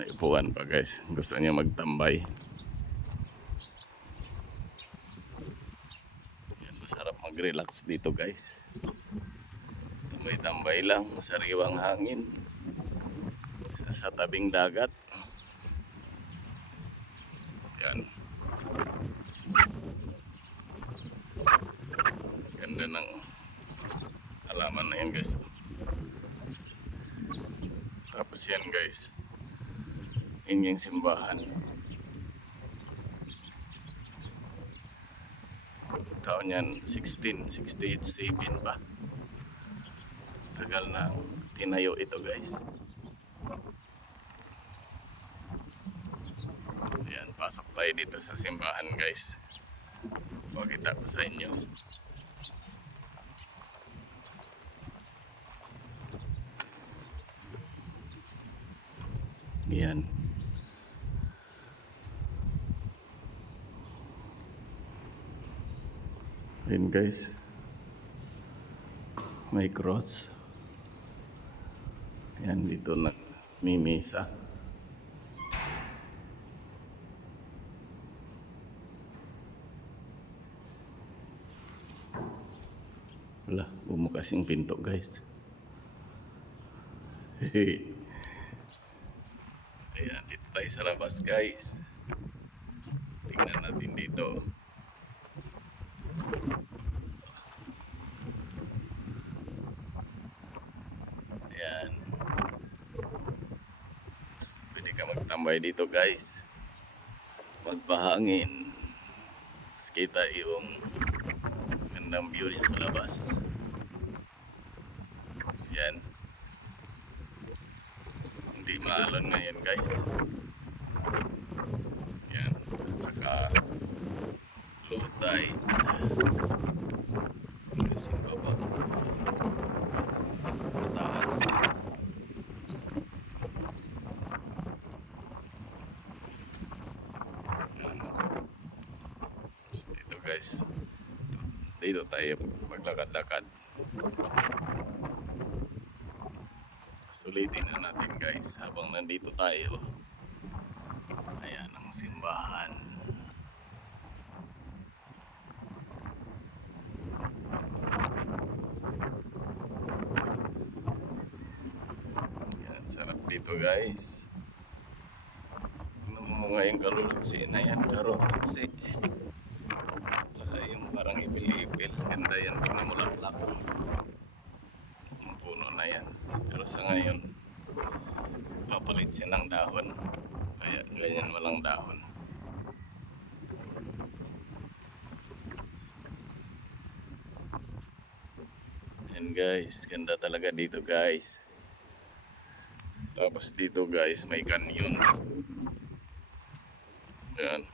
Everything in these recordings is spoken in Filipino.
May upuan pa guys. Gusto niya magtambay. Yan, masarap mag-relax dito guys. Tambay-tambay lang. Sariwang hangin. Sa tabing dagat. Yan. Ganda ng halaman na yan guys. Tapos yan guys. Yun yung simbahan. Taon yan 1667 pa. Tagal na tinayo ito guys. Ayan, pasok tayo dito sa simbahan guys. Pakita ko sa inyo. Ayan. Ayan guys. May cross. Ayan, dito nagmimisa. Wala, bumukas yung pinto guys. Ayan, dito tayo sa labas guys. Tingnan natin dito. Ayan. Pwede ka magtambay dito guys. Magpahangin. Tapos kita yung gandang view rin sa labas. Yan. Hindi maalon ngayon guys. Yan. Tsaka low tide. Kasing baba. Mataas na. Dito guys. Dito tayo maglakad-lakad. Sulitin na natin guys habang nandito tayo. Ayan ang simbahan. Ayan, sarap dito guys. Ano mo nga yung kalulutsi na yan, karotsi. Tsaka yung parang ipil-ipil. Ganda yan, pinamulaklak. Puno na yan. Pero sa ngayon, papalit siya ng dahon. Kaya ganyan walang dahon. Yan guys, ganda talaga dito guys. Tapos dito guys, may canyon. Yan.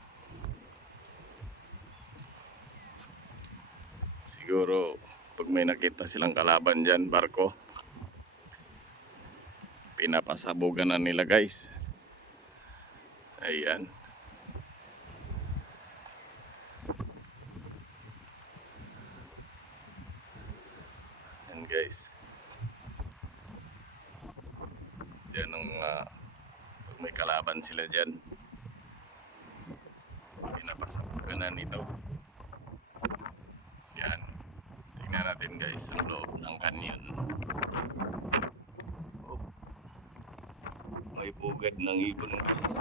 Siguro, pag may nakita silang kalaban dyan, barko, pinapasabugan na nila guys. Ayan. Ayan guys. Diyan ang pag may kalaban sila dyan, pinapasabugan na nito. Yan. Tingnan natin guys ang loob ng canyon. Oh. May pugad ng ibon guys.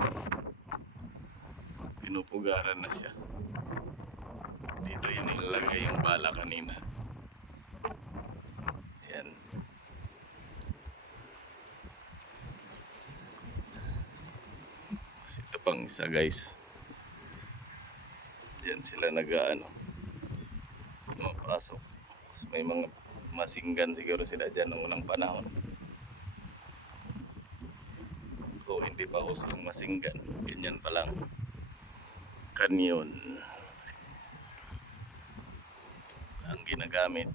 Pinupugaran na siya. Dito yun ilalagay yung bala kanina. Yan. Mas ito pang isa guys. Diyan sila pumapasok. Tapos may mga masinggan siguro sila dyan noong unang panahon. O hindi pa uso yung masinggan. Ganyan pa lang. Canyon ang ginagamit.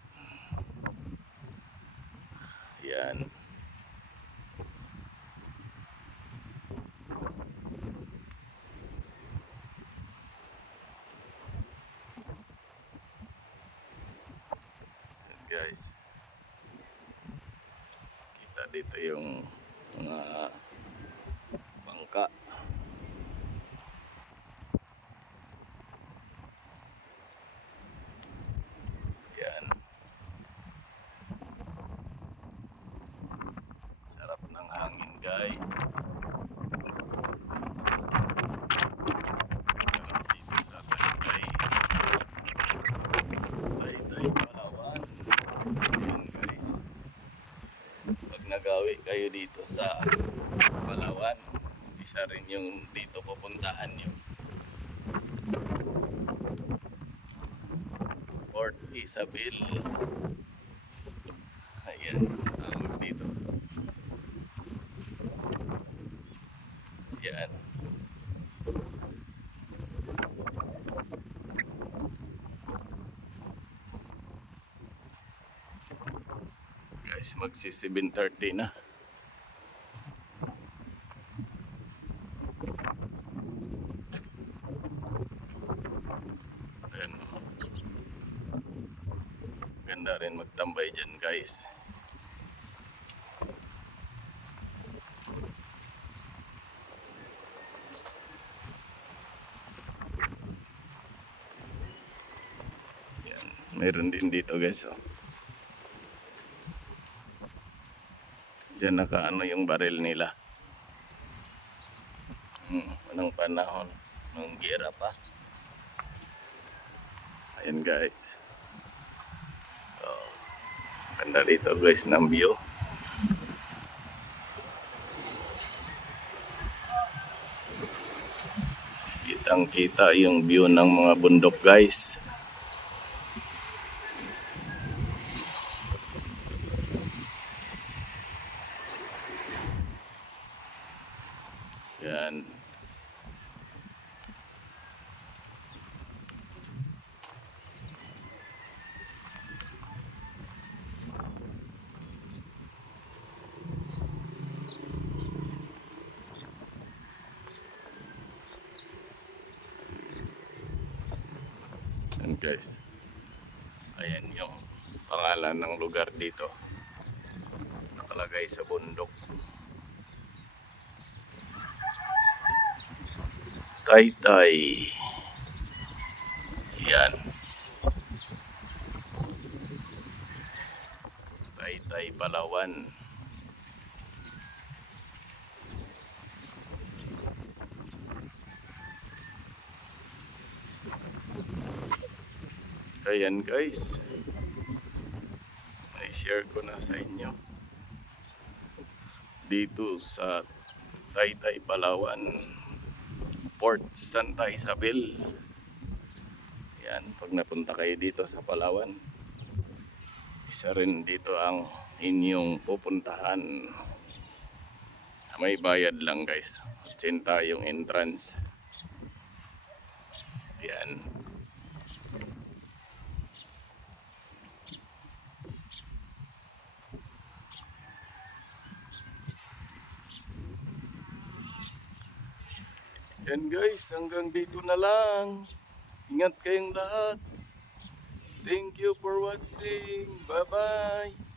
Yan. Guys, kita dito yung mga baka. Yan. Sarap ng hangin, guys. Sarap dito sa Taytay. Taytay, Palawan. Yan, guys. Pag nagawi kayo dito sa Palawan, isa rin yung dito pupuntahan nyo. Port Isabel. Ayan, tawag dito. Yan. Guys, magsi 7:30 na. Ayan. Ganda rin magtambay dyan, guys. Yan. Meron din dito, guys. Oh. Diyan nakaano yung baril nila. Anong panahon? Nung gira pa. Ayan, guys. Oh, ganda dito, guys, ng view. Kitang kita yung view ng mga bundok, guys. Yan. Yan, guys. Ayan yung pangalan ng lugar dito. Nakalagay sa bundok. Taytay. Yan. Taytay, Palawan. Ayan, guys. I-share ko na sa inyo. Dito sa Taytay, Palawan. Port Santa Isabel. Yan, pag napunta kayo dito sa Palawan, isa rin dito ang inyong pupuntahan. May bayad lang, guys. 80 yung entrance. Yan. Yan, guys, hanggang dito na lang. Ingat kayong lahat. Thank you for watching. Bye-bye.